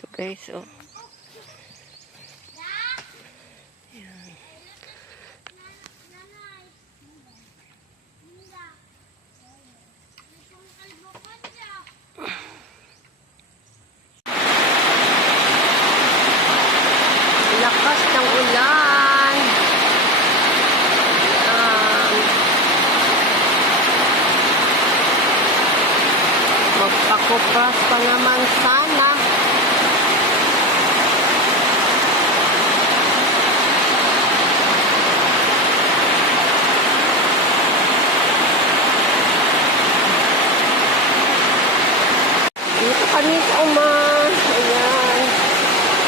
Ito guys, oh. Yan. Lakas ng ulan. Magpakupras pa naman sana. Dito kami sa umas. Ayan.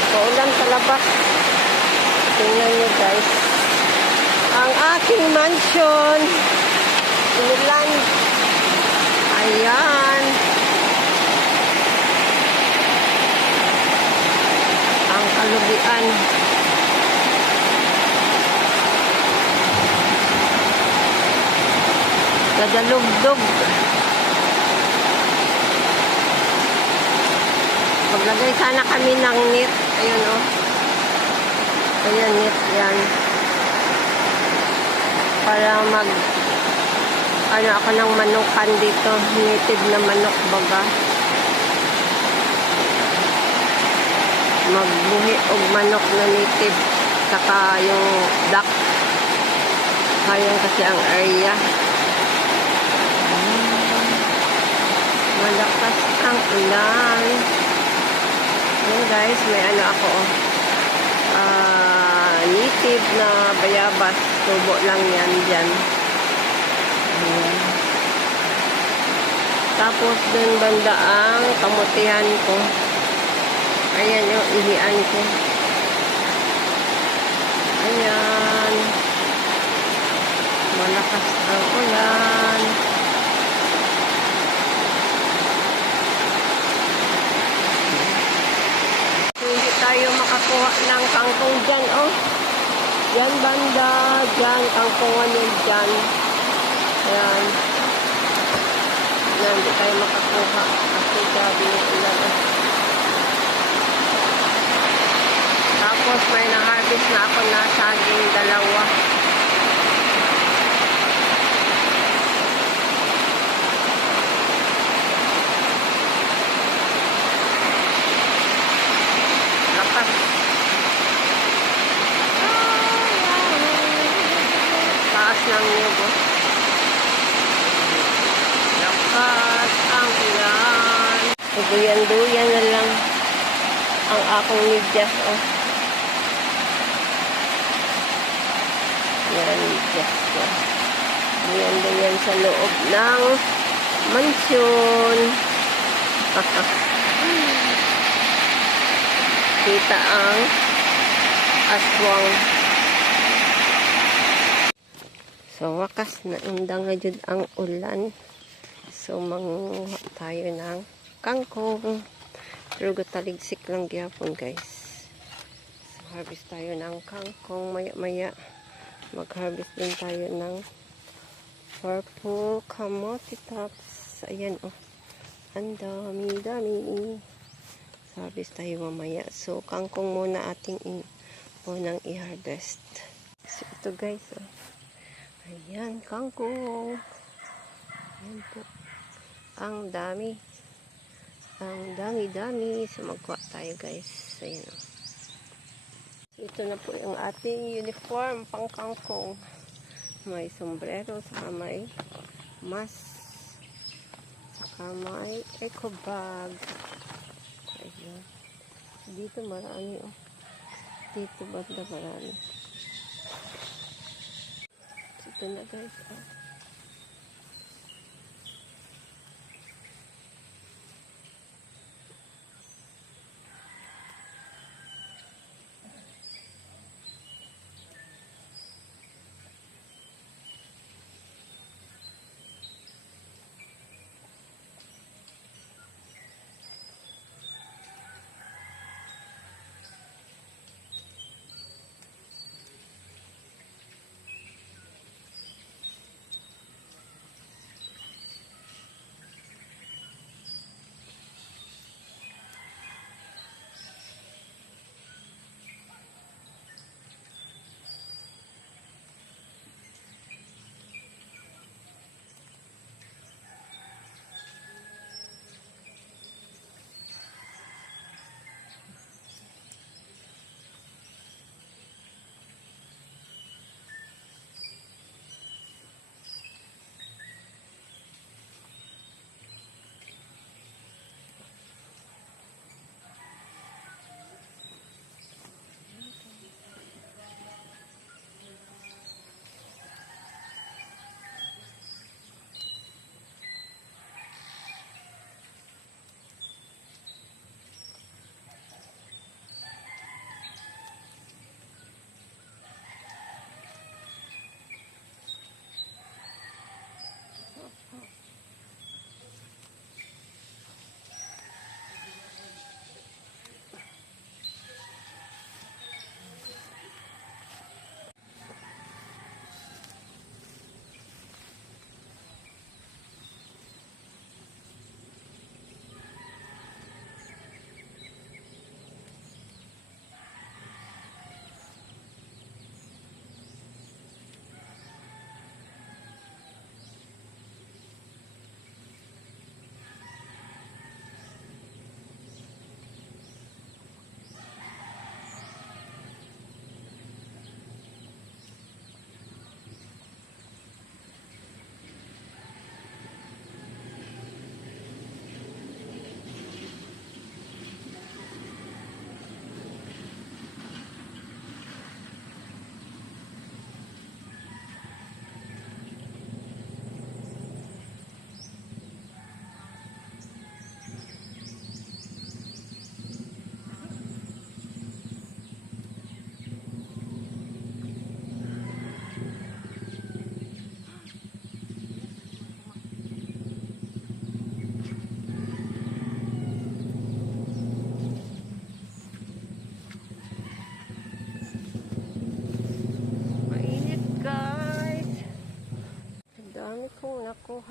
Paulan sa labas. Tingnan nyo guys. Ang aking mansion. Ulan. Ayan. Ang kalubian. Dadalugdog. Maglagay sana kami ng net. Ayun oh. Ayan net yan. Para ano ako ng manukan dito. Native na manok baga. Magbuhi og manok na native. Saka yung duck. Sayang kasi ang area. Malakas ang ulan. Ayan guys, may ano ako native na bayabas. Tubo lang yan dyan. Ayan. Tapos dun banda ang kamutihan ko. Ayan yung ihian ko. Ayan. Malakas ang ulan. Hindi tayo makakuha ng kangkong dyan, oh. Yan banda, dyan, kangkongan yun dyan. Ayan. Yan, hindi tayo makakuha. Kasi gabi yung ulan, oh. Tapos may na-harvest na ako na saging dalawa. Lakas. Taas ng nyugo. Lakas ang ulan. Duyan-duyan na lang ang akong medyas, oh. Yan, medyas ko. Duyan-duyan sa loob ng mansyon. Kita ang aswang. So, wakas na undang na jud ang ulan. So, manguha tayo ng kangkong. Pero taligsik lang gyapon guys. So, harvest tayo ng kangkong. Maya-maya, mag-harvest din tayo ng purple kamote tops. Ayan, oh. Ang dami-dami. Harvest tayo mamaya. So, kangkong muna ating unang i-harvest. So, ito guys, oh. Ayan, kangkong. Ayan po. Ang dami. Ang dami-dami. So, magkuha tayo guys. Ayan, oh. So, ito na po yung ating uniform pang kangkong. May sombrero, saka may mask, saka may eco bag. Ayan. Dito marami, oh. Dito banda marami. Ito na guys, oh.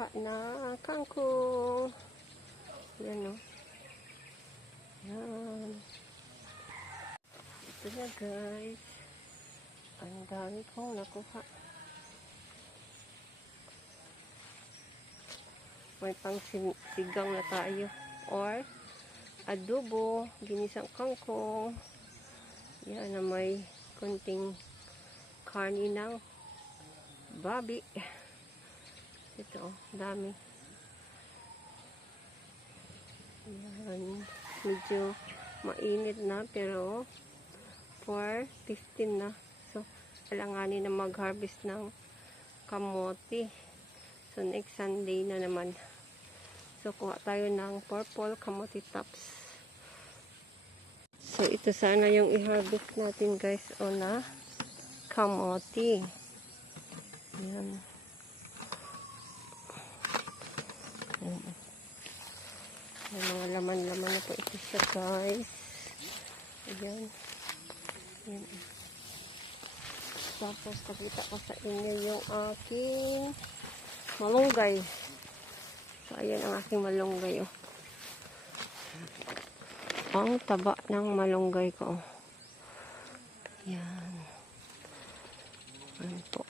kuha na kangkong. Yan o. Yan. Ito na guys. Ang dami kong nakuha. May pang sigang na tayo. Or adobo, ginisang kangkong. Yan na may kunting karni ng babi. Ito, dami. Yan. Medyo mainit na pero 4:15 na. So, kailanganin na mag-harvest ng kamote. So, next Sunday na naman. So, kuha tayo ng purple kamote tops. So, ito sana yung i-harvest natin guys. O na kamote. Yan. Yan. May mga laman-laman na po ito siya guys. Ayan. Ayan. Tapos, pakita ko sa inyo yung aking malunggay. So, ayan ang aking malunggay. Oh. Ang taba ng malunggay ko. Ayan. Ayan po.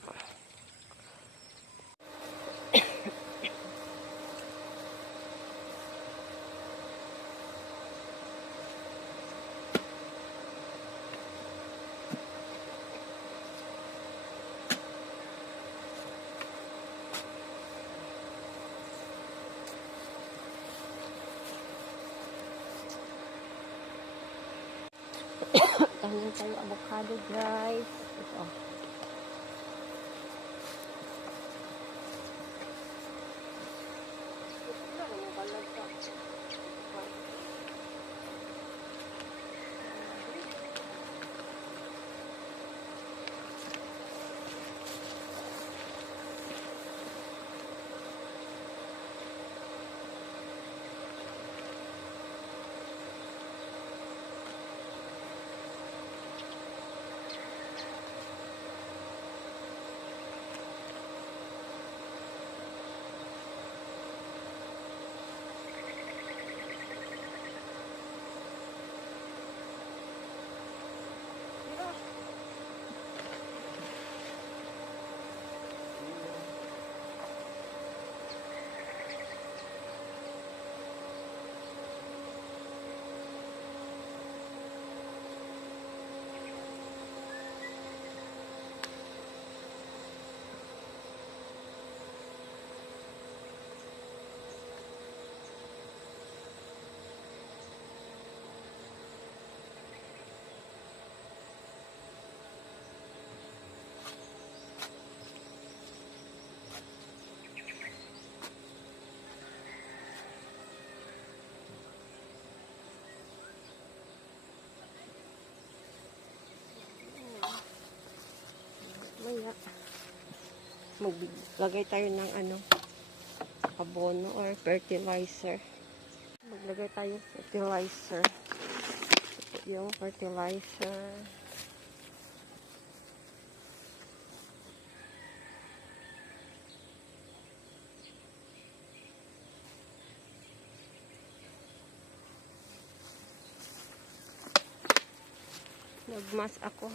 Tanim tayo avocado guys. Ito. Maya. Maglagay tayo ng abono or fertilizer. Maglagay tayo ng fertilizer. Ito yung fertilizer. Nagmas ako.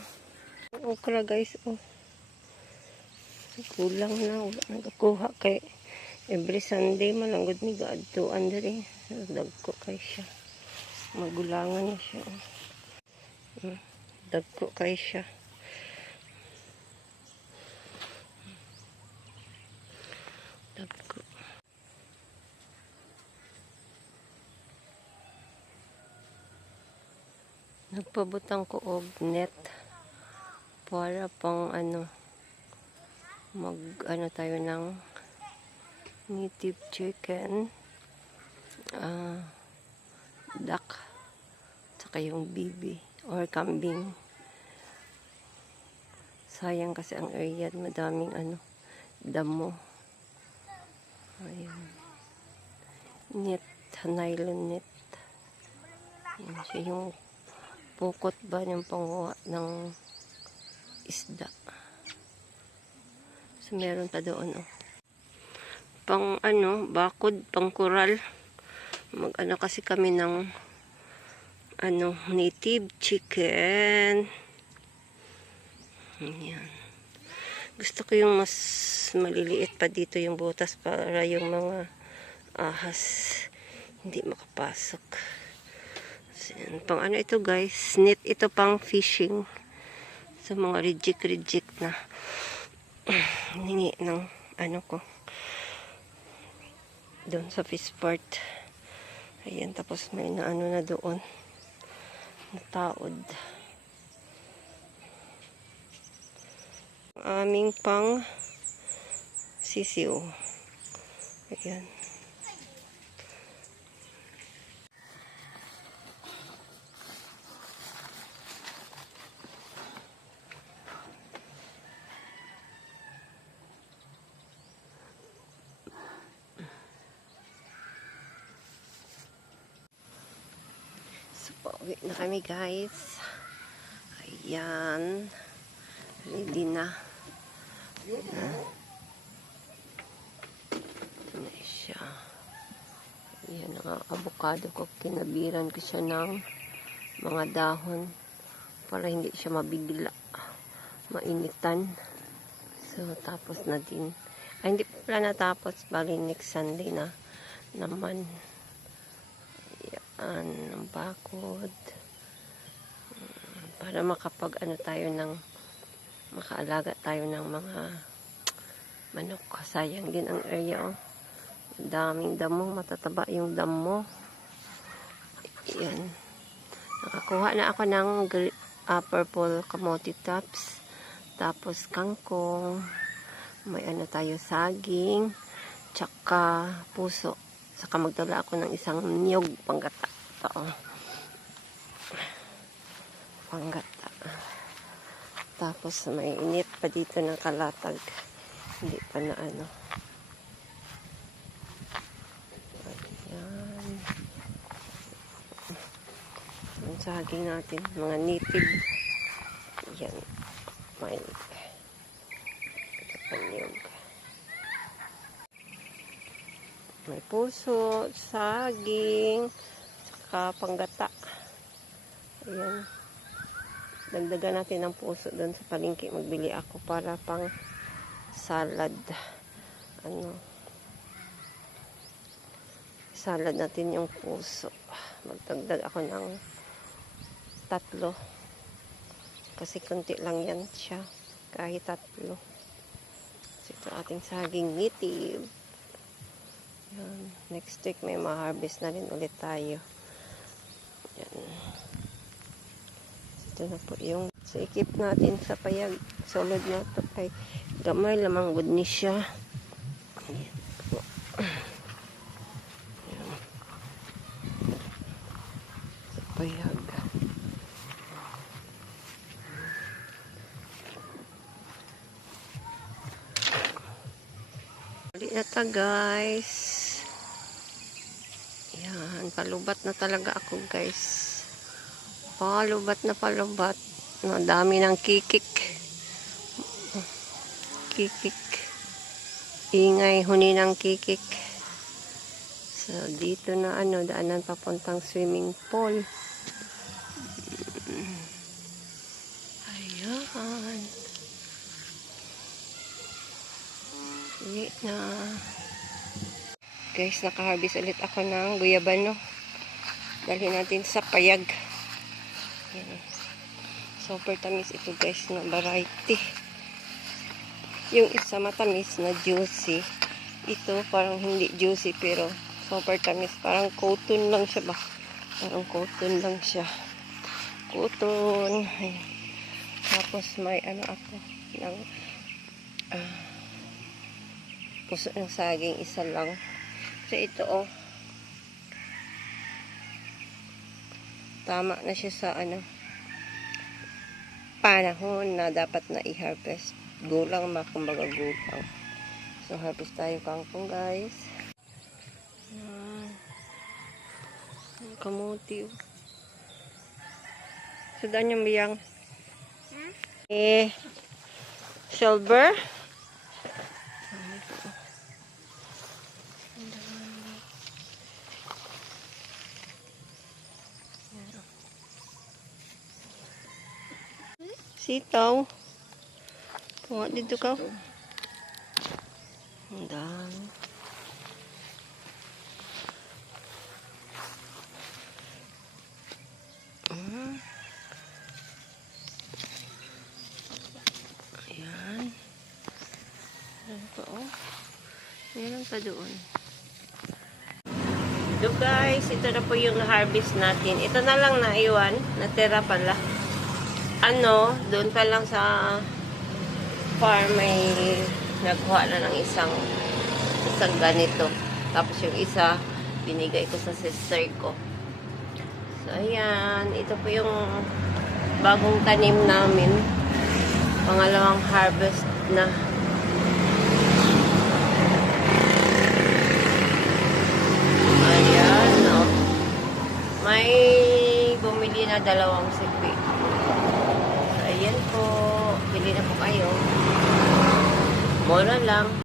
Ang okra guys, oh. Kulang na, wala nagkakuha kay every Sunday malanggod ni gaadtuan diri. Dagko kay siya. Magulangan na siya. Dagko kay siya. Dagko. Nagpabutang ko og net para pang tayo ng native chicken, duck, saka yung bibi or kambing. Sayang kasi ang area, madaming damo. Ayan. Net, nylon net. Ayan siya yung pukot ba ng panguha ng isda. So, meron pa doon, oh. pang ano, bakod, pang kural. Mag ano kasi kami ng ano, native chicken. Yan. Gusto ko yung mas maliliit pa dito yung butas para yung mga ahas hindi makapasok. So, yan. Pang ano ito guys, net ito pang fishing. Sa mga reject na hiningi ng ano ko doon sa fish port. Ayan, tapos may na ano na doon na taod. Aming pang sisiw. Ayan. So, pauwi na kami guys. Ayan. Ready na. Ito na siya. Ayan ang avocado ko. Kinabiran ko siya ng mga dahon para hindi siya mabigla. Mainitan. So, tapos na din. Ay, hindi pa pala natapos. Bali, next Sunday na naman. Ayan, ang bakod. Para makapag ano tayo ng makaalaga tayo ng mga manok. Sayang din ang area, oh. Daming damo. Matataba yung damo. Ayan. Nakakuha na ako ng purple kamote tops. Tapos kangkong. May ano tayo, saging. Tsaka puso. Saka magdala ako ng isang niyog panggata. Ito, oh. Panggata. Tapos may init pa dito ng kalatag. Hindi pa na ano. Ayan. Ang saging natin. Mga native. Ayan. May niyog. May puso, saging, saka panggata. Ayan. Dagdagan natin ng puso doon sa palengke. Magbili ako para pang salad. Ano. Salad natin yung puso. Magdagdag ako ng 3. Kasi konti lang yan siya. Kahit 3. So, ito ating saging native. Yan. Next week may ma-harvest na rin ulit tayo. Yan. Ito na po yung sa ikip natin sa payag. Solid na ito ay gamay lamang good ni siya. Yan po. Yan. Sa payag. Balik na ta guys. Yan, palubat na talaga ako guys. Palubat na palubat. Madami ng kikik. Kikik. Ingay huni ng kikik. So, dito na ano, daanan papuntang swimming pool. Ayan. Uwi na. Guys, nakaharvest ulit ako ng guyabano. Dalhin natin sa payag. Yan. Super tamis ito guys na variety. Yung isa matamis na juicy. Ito parang hindi juicy pero super tamis. Parang cotton lang siya ba? Parang cotton lang siya. Cotton. Ayan. Tapos may ano ako ng puso ng saging isa lang. So ito oh. Tama na siya sa ano panahon na dapat na i-harvest. Gulang kumbaga gulang. So harvest tayo kangkong guys. Ang kamuti. Sudan yung biyang. Silver. Sitaw. Tunga dito ka. Ang dami. Ayan. Ayan pa, oh. Meron pa doon. So guys, ito na po yung harvest natin. Ito na lang naiwan. Natira pala. Doon pa lang sa farm may nagkuha na ng isang ganito. Tapos yung isa, binigay ko sa sister ko. So, ayan. Ito po yung bagong tanim namin. Pangalawang harvest na. Ayan, no. May bumili na 2 sipi. So, ayan po. Bili na po kayo. Mura lang.